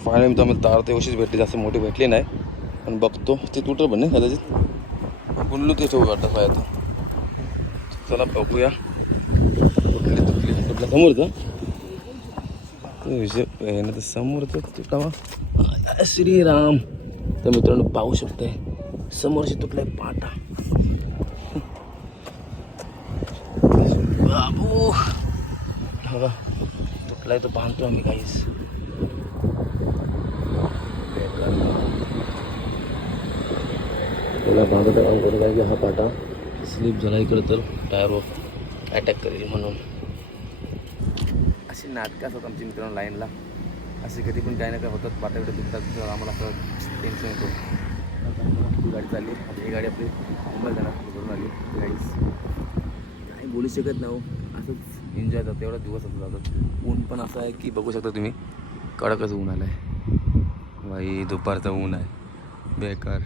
Finally मित्रांनो तार ते अशीच भेटली, जास्त मोठी भेटली नाही, पण बघतो ती तुटल पण नाही कदाचित, गुंडलू ते ठेवू वाटत काय आता. चला बघूया कुठली तुटली. कुठल्या समोरचा विषय ना, तर समोरचा तुटावा. श्रीराम. तर मित्रांनो पाहू शकताय समोरशी तुटलाय पाटा. बाबू बघा तुटलाय, तो बांधतो आम्ही काहीच. त्याला बांधत काम करू काय की हा पाटा स्लिप झाला इकडं तर टायरवर अटॅक करेल म्हणून. अशी नाटकं असतात आमची मित्रांनो लाईनला. असे कधी पण काही ना काय होतात, पाटाकडे तुटतात, तर आम्हाला असं टेन्शन येतो. ती गाडी चालली आणि ही गाडी आपली मुंबईला जाणार करून आली. गाडीच काही बोलू शकत नाही, असंच एन्जॉय जातं. एवढा दिवस असं जातात. ऊन पण असं आहे की बघू शकता तुम्ही, कडकच ऊन आलं आहे भाई, दुपारचं ऊन आहे बेकार.